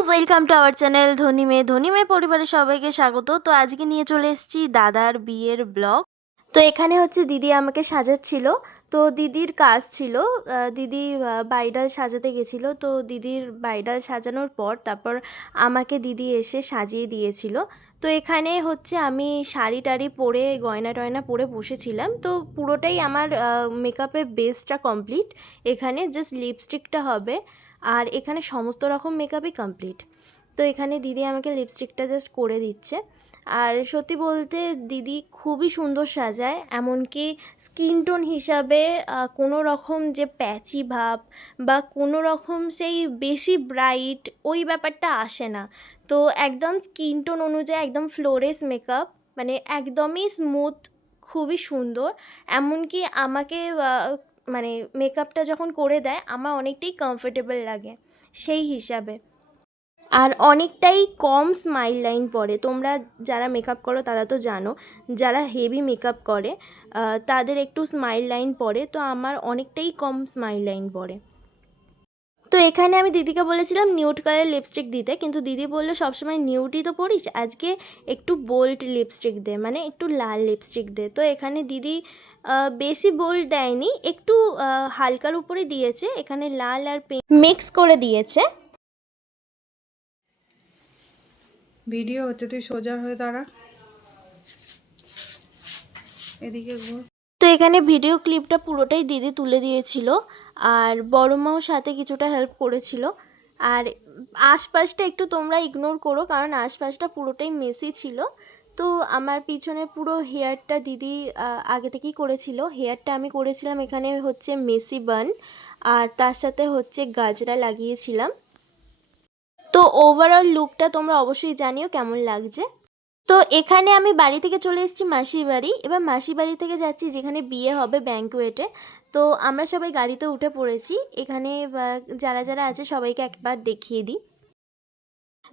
Welcome to our channel ধনী মেয়ে ধনী মেয়ে পরিবারের সবাইকে স্বাগত। তো আজকে নিয়ে চলে এসেছি দাদার বিয়ের ব্লগ তো এখানে হচ্ছে দিদি আমাকে সাজাচ্ছিল। তো দিদির কাজ ছিল দিদি বাইডাল সাজাতে গেছিল। তো দিদির বাইডাল সাজানোর পর তারপর আমাকে দিদি এসে সাজিয়ে দিয়েছিল। তো এখানে হচ্ছে আমি শাড়ি টাড়ি পরে, গয়না টয়না পরে বসেছিলাম। তো পুরোটাই আমার মেকআপের বেসটা কমপ্লিট এখানে জাস্ট লিপস্টিকটা হবে। আর এখানে সমস্ত রকম মেকআপই কমপ্লিট তো এখানে দিদি আমাকে লিপস্টিকটা জাস্ট করে দিচ্ছে। আর সত্যি বলতে দিদি খুবই সুন্দর সাজায়, এমনকি স্কিন টোন হিসাবে কোনো রকম যে প্যাচি ভাব বা কোনো রকম সেই বেশি ব্রাইট ওই ব্যাপারটা আসে না। তো একদম স্কিন টোন অনুযায়ী একদম ফ্লোরেস মেকআপ মানে একদমই স্মুথ খুবই সুন্দর। এমনকি আমাকে মানে মেকআপটা যখন করে দেয়, আমার অনেকটাই কমফোর্টেবল লাগে সেই হিসাবে। আর অনেকটাই কম স্মাইল লাইন পড়ে তোমরা যারা মেকআপ করো, তারা তো জানো, যারা হেভি মেকআপ করে তাদের একটু স্মাইল লাইন পড়ে তো আমার অনেকটাই কম স্মাইল লাইন পড়ে তো এখানে আমি দিদিকে বলেছিলাম নিউড কালার লিপস্টিক দিতে, কিন্তু দিদি বলল, সবসময় নিউডই তো পরিস, আজকে একটু বোল্ড লিপস্টিক দে মানে একটু লাল লিপস্টিক দে। তো এখানে দিদি বেশি বোল্ড দেয়নি একটু হালকার উপরে দিয়েছে এখানে লাল আর পিঙ্ক মিক্স করে দিয়েছে। ভিডিও হচ্ছে তুই সোজা হয়ে দাঁড়া। এদিকে তো এখানে ভিডিও ক্লিপটা পুরোটাই দিদি তুলে দিয়েছিল আর বড় মাও সাথে কিছুটা হেল্প করেছিল। আর আশপাশটা একটু তোমরা ইগনোর করো কারণ আশপাশটা পুরোটাই মেসি ছিল। তো আমার পিছনে পুরো হেয়ারটা দিদি আগে থেকেই করেছিল। হেয়ারটা আমি করেছিলাম এখানে হচ্ছে মেসি বান, আর তার সাথে হচ্ছে গাজরা লাগিয়েছিলাম। তো ওভারঅল লুকটা তোমরা অবশ্যই জানিও কেমন লাগছে। তো এখানে আমি বাড়ি থেকে চলে এসেছি মাসির বাড়ি। এবার মাসির বাড়ি থেকে যাচ্ছি যেখানে বিয়ে হবে ব্যাঙ্কুয়েটে তো আমরা সবাই গাড়িতে উঠে পড়েছি। এখানে যারা যারা আছে সবাইকে একবার দেখিয়ে দিই।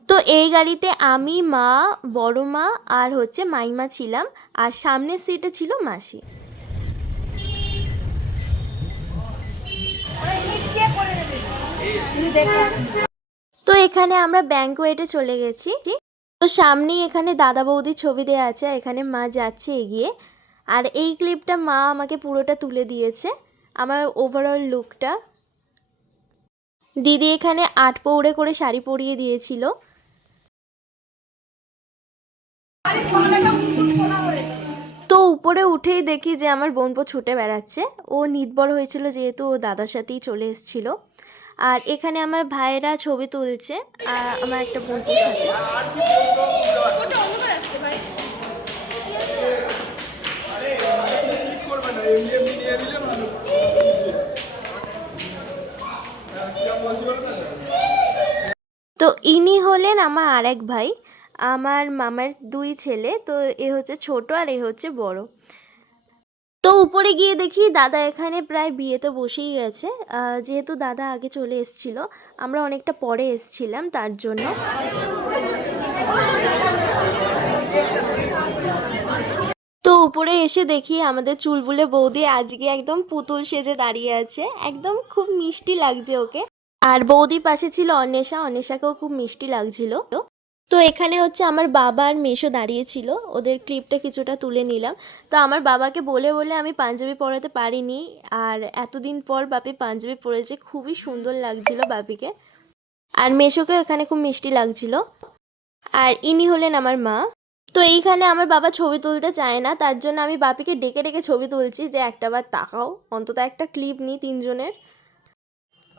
তো এই গাড়িতে আমি, মা, বড় মা আর হচ্ছে মাইমা ছিলাম আর সামনের সিটে ছিল মাসি। তো এখানে আমরা ব্যাঙ্কুয়েটে চলে গেছি। তো সামনেই এখানে দাদা বৌদির ছবি দেওয়া আছে এখানে মা যাচ্ছে এগিয়ে। আর এই ক্লিপটা মা আমাকে পুরোটা তুলে দিয়েছে, আমার ওভারঅল লুকটা দিদি এখানে আট পৌড়ে করে শাড়ি পরিয়ে দিয়েছিল। তো উপরে উঠেই দেখি যে আমার বোনপো ছুটে বেড়াচ্ছে ও নির্ভর হয়েছিল যেহেতু ও দাদার সাথেই চলে এসেছিল আর এখানে আমার ভাইয়েরা ছবি তুলছে আর আমার একটা বোনপোর সাথে তো ইনি হলেন আমার আরেক ভাই আমার মামার দুই ছেলে, তো এ হচ্ছে ছোট আর এ হচ্ছে বড়। তো উপরে গিয়ে দেখি দাদা এখানে প্রায় বিয়েতে বসেই গেছে যেহেতু দাদা আগে চলে এসছিল, আমরা অনেকটা পরে এসছিলাম তার জন্য। তো উপরে এসে দেখি আমাদের চুলবুলে বৌদি আজকে একদম পুতুল সেজে দাঁড়িয়ে আছে। একদম খুব মিষ্টি লাগছে ওকে। আর বৌদি পাশে ছিল অন্বেষা, অন্বেষাকেও খুব মিষ্টি লাগছিল। তো এখানে হচ্ছে আমার বাবা আর মেশো দাঁড়িয়েছিল ওদের ক্লিপটা কিছুটা তুলে নিলাম। তো আমার বাবাকে বলে বলে আমি পাঞ্জাবি পরাতে পারিনি আর এতদিন পর বাপি পাঞ্জাবি পরেছে, খুবই সুন্দর লাগছিল বাপিকে। আর মেশোকে এখানে খুব মিষ্টি লাগছিল। আর ইনি হলেন আমার মা। তো এইখানে আমার বাবা ছবি তুলতে চায় না, তার জন্য আমি বাপিকে ডেকে ডেকে ছবি তুলছি যে একটা বার তাকাও, অন্তত একটা ক্লিপ নিই তিনজনের।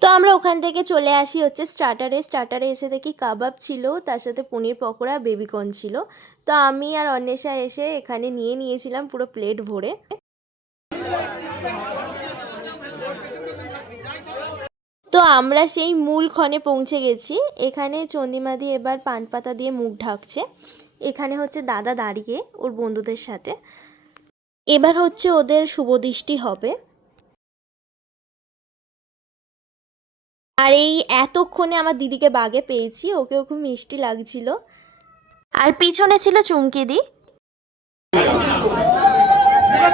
তো আমরা ওখান থেকে চলে আসি হচ্ছে স্টার্টারে স্টার্টারে এসে দেখি কাবাব ছিল, তার সাথে পনির পকোড়া বেবিকর্ন ছিল। তো আমি আর অন্বেষা এসে এখানে নিয়ে নিয়েছিলাম পুরো প্লেট ভরে। তো আমরা সেই মূল ক্ষণে পৌঁছে গেছি। এখানে চন্দিমাদি এবার পান পাতা দিয়ে মুখ ঢাকছে। এখানে হচ্ছে দাদা দাঁড়িয়ে ওর বন্ধুদের সাথে। এবার হচ্ছে ওদের শুভদৃষ্টি হবে। আর এই এতক্ষণে আমার দিদিকে বাগে পেয়েছি, ওকেও খুব মিষ্টি লাগছিল। আর পিছনে ছিল চুমকি দি।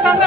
সামনে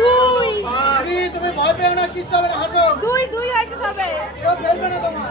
দুই। তুমি ভয় পেও না কিছু হবে হাসো? দুই দুই হয়েছে সবে। কেউ ফেলবে না তোমার।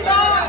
দাঁড়া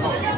Oh,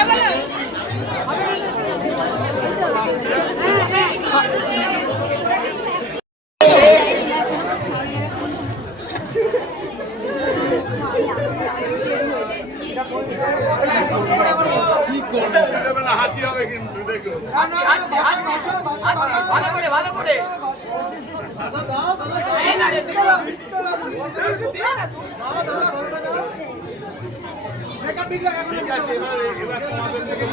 হাসি হবে কিন্তু দেখো এবার এবার থেকে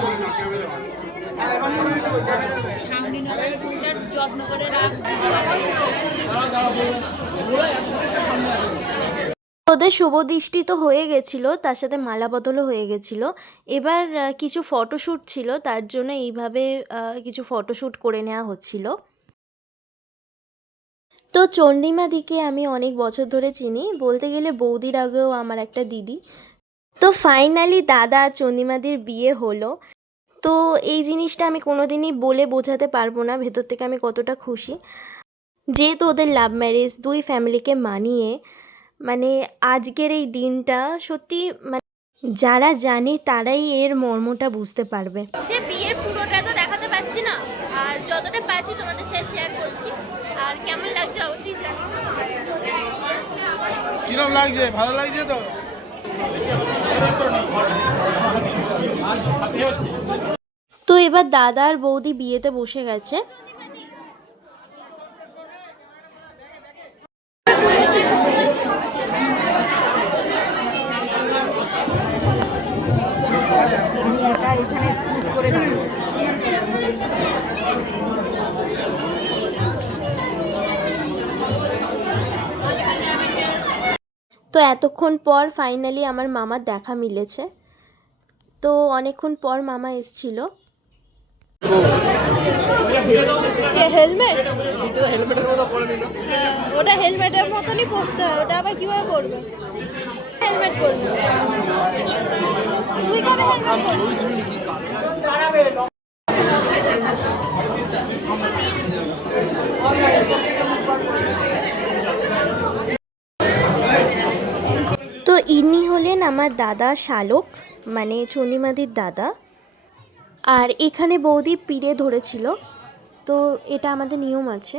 যত্ন করে রাখবি ওদের শুভদৃষ্টি তো হয়ে গেছিল, তার সাথে মালা বদলও হয়ে গেছিল। এবার কিছু ফটোশ্যুট ছিল, তার জন্য এইভাবে কিছু ফটোশ্যুট করে নেওয়া হচ্ছিল। তো চন্ডিমাদিকে আমি অনেক বছর ধরে চিনি, বলতে গেলে বৌদির আগেও আমার একটা দিদি। তো ফাইনালি দাদা চণ্ডীমাদির বিয়ে হলো। তো এই জিনিসটা আমি কোনোদিনই বলে বোঝাতে পারব না, ভেতর থেকে আমি কতটা খুশি। যেহেতু ওদের লাভ ম্যারেজ দুই ফ্যামিলিকে মানিয়ে মানে আজকের এই দিনটা সত্যি মানে যারা জানে তারাই এর মর্মটা বুঝতে পারবে। সে বিয়ের পুরোটা তো দেখাতে পাচ্ছি না আর যতটা পাচ্ছি তোমাদের সাথে শেয়ার করছি। আর কেমন লাগছে অবশ্যই জানি। কিরম লাগছে? ভালো লাগছে তো? তো এবার দাদা আর বৌদি বিয়েতে বসে গেছে। তো এতক্ষণ পর ফাইনালি আমার মামার দেখা মিলেছে। তো অনেকক্ষণ পর মামা এসছিল। হেলমেট ওটা হেলমেটের মতনই পরতে হয়, ওটা আবার কীভাবে পরবে? হেলমেট তুই কবে হেলমেট পরবি তো ইনি হলেন আমার দাদা শালক মানে চন্ডিমাদির দাদা। আর এখানে বৌদি পিড়ে ধরেছিল, তো এটা আমাদের নিয়ম আছে।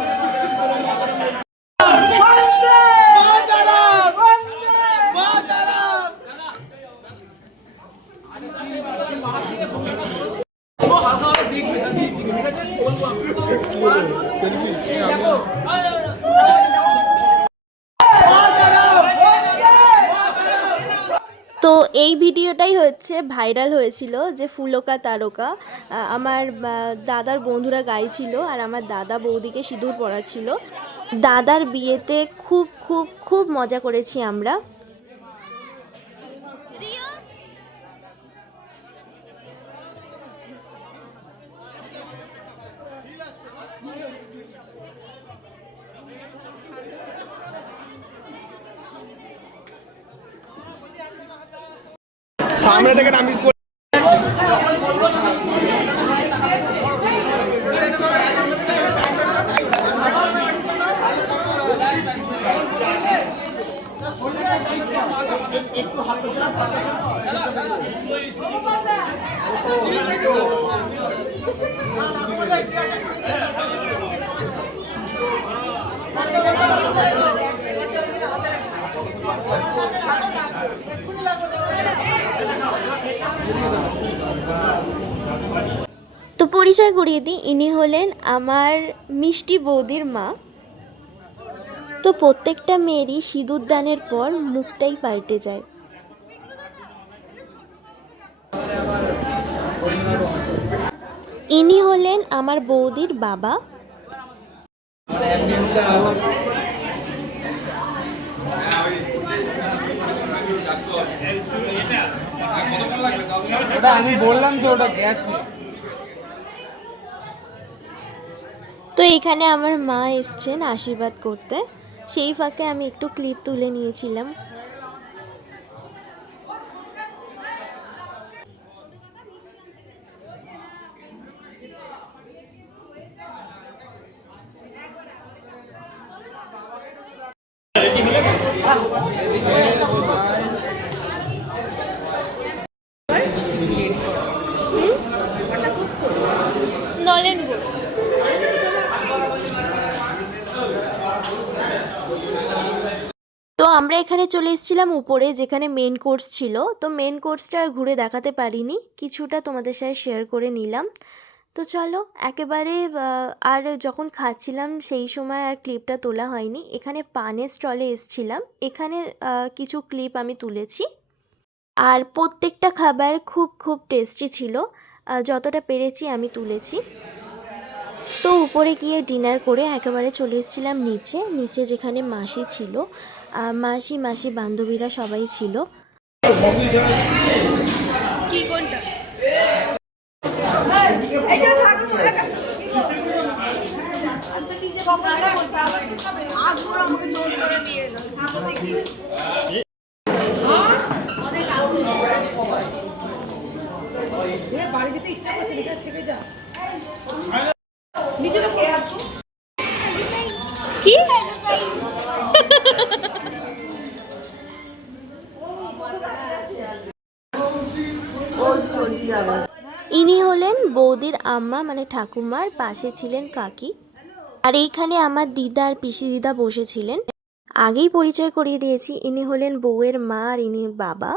তো এই ভিডিওটাই হচ্ছে ভাইরাল যে ফুলকা তারকা। আমার দাদার বন্ধুরা গাইছিল আর আমার দাদা বৌদিকে সিঁদুর পরাছিল দাদার বিয়েতে খুব খুব খুব মজা করেছি আমরা। সামনে থেকে আমি তো পরিচয় করিয়ে দিই। ইনি হলেন আমার মিষ্টি বৌদির মা। তো প্রত্যেকটা মেয়েরই সিঁদুর দানের পর মুখটাই পাল্টে যায়। ইনি হলেন আমার বৌদির বাবা। আমি বললাম তো ওটা গেছে। তো এখানে আমার মা এসছেন আশীর্বাদ করতে। সেই ফাঁকে আমি একটু ক্লিপ তুলে নিয়েছিলাম নলেন গুড় তো আমরা এখানে চলে এসেছিলাম উপরে, যেখানে মেন কোর্স ছিল। তো মেন কোর্সটা আর ঘুরে দেখাতে পারিনি। কিছুটা তোমাদের সাথে শেয়ার করে নিলাম। তো চলো, একেবারে আর যখন খাচ্ছিলাম, সেই সময় আর ক্লিপটা তোলা হয়নি। এখানে পানের স্টলে এসছিলাম। এখানে কিছু ক্লিপ আমি তুলেছি। আর প্রত্যেকটা খাবার খুব খুব টেস্টি ছিল। যতটা পেরেছি আমি তুলেছি। তো উপরে গিয়ে ডিনার করে একেবারে চলে এসেছিলাম নিচে। নিচে যেখানে মাসি ছিল মাসি মাসি বান্ধবীরা সবাই ছিল। কোনটা? কি বৌদির আম্মা মানে ঠাকুমার পাশে ছিলেন কাকি। আর এইখানে আমার দিদা আর পিসি দিদা বসেছিলেন আগেই পরিচয় করিয়ে দিয়েছি, ইনি হলেন বউয়ের মা আর ইনি বাবা।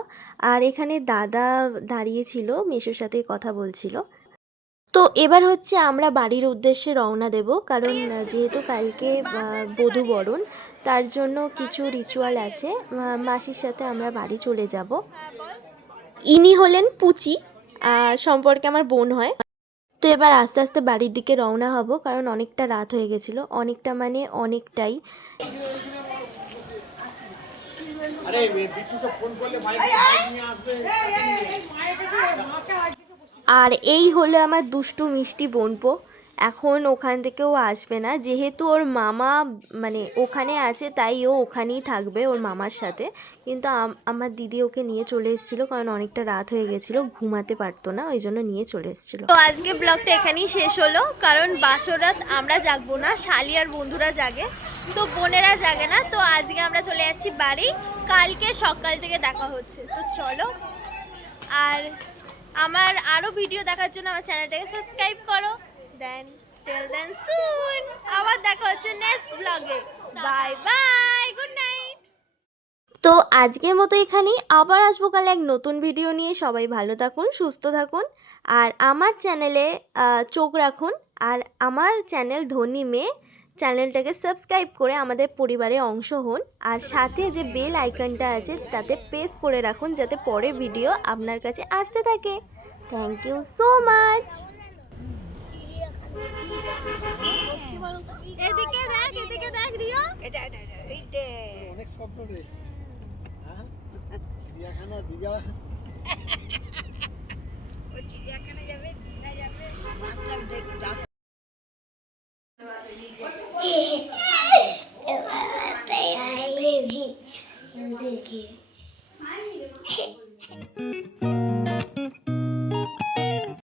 আর এখানে দাদা দাঁড়িয়েছিল মেসোর সাথে কথা বলছিল। তো এবার হচ্ছে আমরা বাড়ির উদ্দেশ্যে রওনা দেব, কারণ যেহেতু কালকে বধু বরণ, তার জন্য কিছু রিচুয়াল আছে। মাসির সাথে আমরা বাড়ি চলে যাব। ইনি হলেন পুচি সম্পর্কে আমার বোন হয়। তো এবার আস্তে আস্তে বাড়ির দিকে রওনা হব কারণ অনেকটা রাত হয়ে গেছিল। অনেকটা মানে অনেকটাই। আরে এই হলো আমার দুষ্টু মিষ্টি বোনপো। এখন ওখান থেকেও আসবে না। যেহেতু ওর মামা মানে ওখানে আছে, তাই ও ওখানেই থাকবে ওর মামার সাথে। কিন্তু আমার দিদি ওকে নিয়ে চলে এসেছিল কারণ অনেকটা রাত হয়ে গেছিল, ঘুমাতে পারতো না, ওই জন্য নিয়ে চলে এসেছিল। তো আজকে ব্লগটা এখানেই শেষ হলো, কারণ বাসরাত আমরা জাগবো না, শালি আর বন্ধুরা জাগে, তো বোনেরা জাগে না। তো আজকে আমরা চলে যাচ্ছি বাড়ি, কালকে সকাল থেকে দেখা হচ্ছে। তো চলো, আর আমার আরও ভিডিও দেখার জন্য আমার চ্যানেলটাকে সাবস্ক্রাইব করো। দেন টেল দেন সুন আবার দেখা হচ্ছে নেক্সট ব্লগে বাই বাই গুড নাইট তো আজকের মতো এখানেই আবার আসব কাল এক নতুন ভিডিও নিয়ে। সবাই ভালো থাকুন, সুস্থ থাকুন। আর আমার চ্যানেলে চোখ রাখুন। আর আমার চ্যানেল ধনী মেয়ে চ্যানেলটাকে সাবস্ক্রাইব করে আমাদের পরিবারে অংশ হন। আর সাথে যে বেল আইকনটা আছে, তাতে প্রেস করে রাখুন, যাতে পরে ভিডিও আপনার কাছে আসতে থাকে। থ্যাংক ইউ সো মাচ এদিকে দেখ এদিকে দেখ রিও অনেক স্বপ্ন রে। হ্যাঁ? চিড়িয়াখানা দিঘা। ও চিড়িয়াখানা যাবে দিঘা যাবে। দেখ ডাক